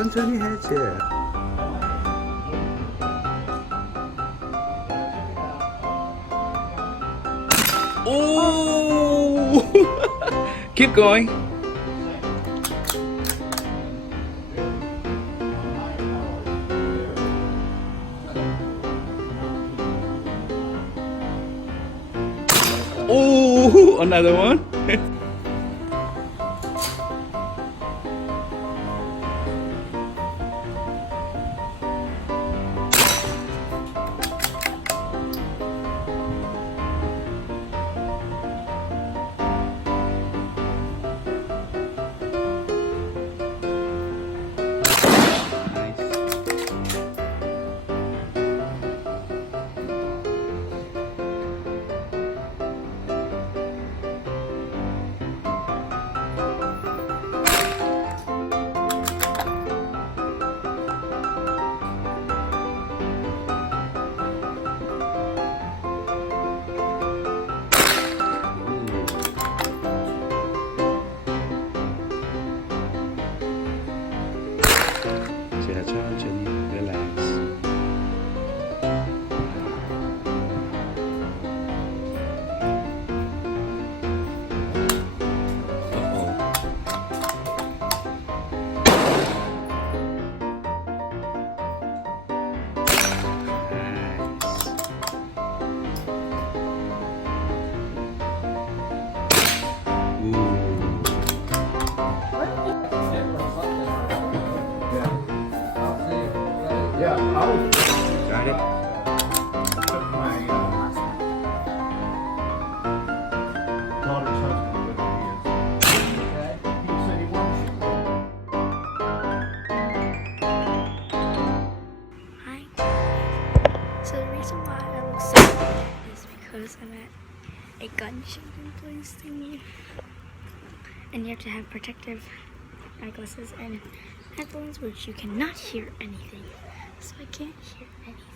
천천히 해야지. 오! Keep going. Oh, another one. 자, 천천히 relax. Yeah, I'll Got it? put my daughter's husband with me. He said he wants you. Hi. So the reason why I look so bad is because I'm at a gun shooting place thingy. And you have to have protective eyeglasses and headphones which you cannot hear anything. So I can't hear anything.